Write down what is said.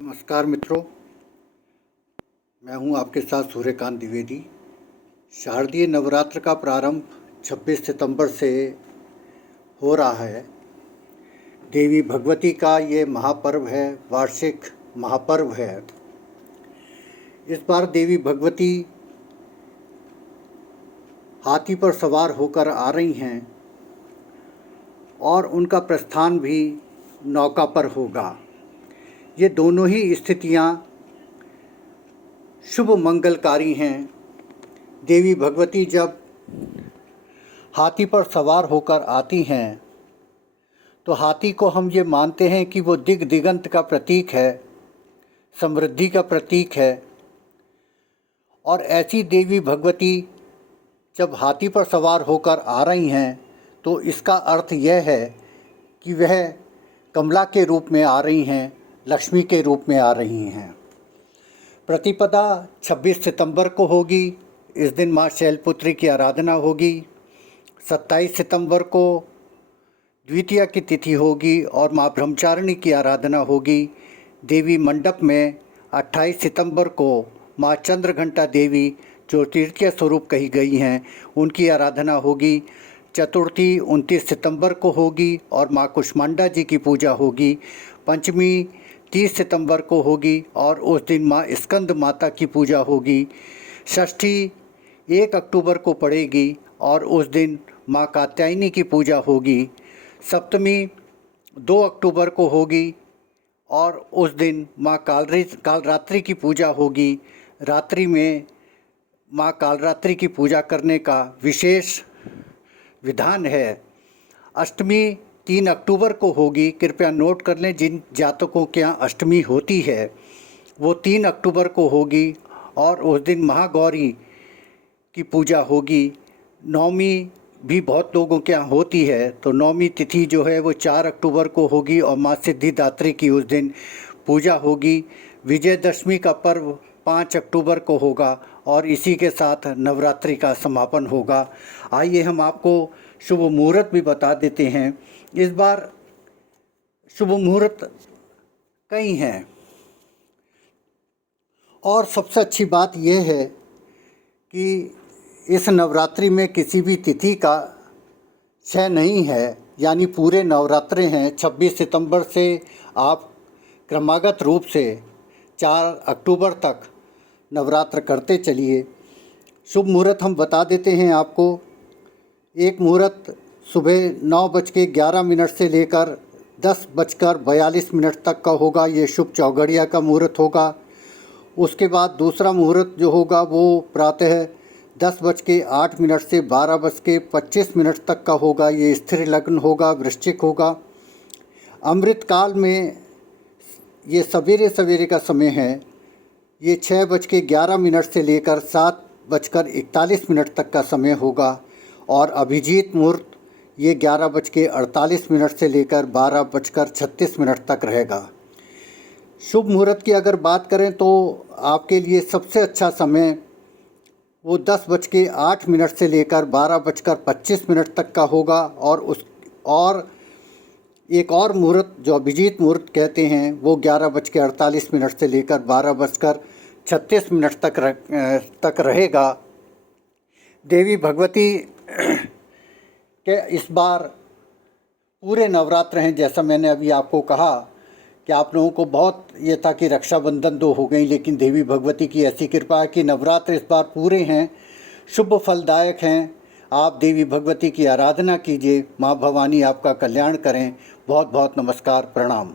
नमस्कार मित्रों, मैं हूं आपके साथ सूर्यकांत द्विवेदी। शारदीय नवरात्र का प्रारंभ 26 सितंबर से हो रहा है। देवी भगवती का ये महापर्व है, वार्षिक महापर्व है। इस बार देवी भगवती हाथी पर सवार होकर आ रही हैं और उनका प्रस्थान भी नौका पर होगा। ये दोनों ही स्थितियाँ शुभ मंगलकारी हैं। देवी भगवती जब हाथी पर सवार होकर आती हैं तो हाथी को हम ये मानते हैं कि वो दिगंत का प्रतीक है, समृद्धि का प्रतीक है। और ऐसी देवी भगवती जब हाथी पर सवार होकर आ रही हैं तो इसका अर्थ यह है कि वह कमला के रूप में आ रही हैं, लक्ष्मी के रूप में आ रही हैं। प्रतिपदा 26 सितंबर को होगी। इस दिन माँ शैलपुत्री की आराधना होगी। 27 सितंबर को द्वितीया की तिथि होगी और माँ ब्रह्मचारिणी की आराधना होगी। देवी मंडप में 28 सितंबर को माँ चंद्रघंटा देवी, जो तृतीय स्वरूप कही गई हैं, उनकी आराधना होगी। चतुर्थी 29 सितंबर को होगी और माँ कुष्मांडा जी की पूजा होगी। पंचमी 30 सितंबर को होगी और उस दिन माँ स्कंद माता की पूजा होगी। षष्ठी 1 अक्टूबर को पड़ेगी और उस दिन माँ कात्यायनी की पूजा होगी। सप्तमी 2 अक्टूबर को होगी और उस दिन माँ कालरात्रि की पूजा होगी। रात्रि में माँ कालरात्रि की पूजा करने का विशेष विधान है। अष्टमी 3 अक्टूबर को होगी। कृपया नोट कर लें, जिन जातकों के यहाँ अष्टमी होती है वो 3 अक्टूबर को होगी और उस दिन महागौरी की पूजा होगी। नवमी भी बहुत लोगों के यहाँ होती है, तो नवमी तिथि जो है वो 4 अक्टूबर को होगी और माँ सिद्धिदात्री की उस दिन पूजा होगी। विजयदशमी का पर्व 5 अक्टूबर को होगा और इसी के साथ नवरात्रि का समापन होगा। आइए हम आपको शुभ मुहूर्त भी बता देते हैं। इस बार शुभ मुहूर्त कई हैं और सबसे अच्छी बात यह है कि इस नवरात्रि में किसी भी तिथि का क्षय नहीं है, यानी पूरे नवरात्रे हैं। 26 सितंबर से आप क्रमागत रूप से 4 अक्टूबर तक नवरात्र करते चलिए। शुभ मुहूर्त हम बता देते हैं आपको। एक मुहूर्त सुबह 9:11 से लेकर 10:42 तक का होगा। ये शुभ चौघड़िया का मुहूर्त होगा। उसके बाद दूसरा मुहूर्त जो होगा वो प्रातः 10:08 से 12:25 तक का होगा। ये स्थिर लग्न होगा, वृश्चिक होगा। अमृत काल में ये सवेरे सवेरे का समय है। ये 6:11 से लेकर 7:41 तक का समय होगा। और अभिजीत मुहूर्त ये 11:48 से लेकर 12:36 तक रहेगा। शुभ मुहूर्त की अगर बात करें तो आपके लिए सबसे अच्छा समय वो 10:08 से लेकर 12:25 तक का होगा। और एक और मुहूर्त जो अभिजीत मुहूर्त कहते हैं वो 11:48 से लेकर 12:36 तक रहेगा। देवी भगवती के इस बार पूरे नवरात्र हैं। जैसा मैंने अभी आपको कहा कि आप लोगों को बहुत ये था कि रक्षाबंधन 2 हो गई, लेकिन देवी भगवती की ऐसी कृपा है कि नवरात्र इस बार पूरे हैं, शुभ फलदायक हैं। आप देवी भगवती की आराधना कीजिए। माँ भवानी आपका कल्याण करें। बहुत बहुत नमस्कार, प्रणाम।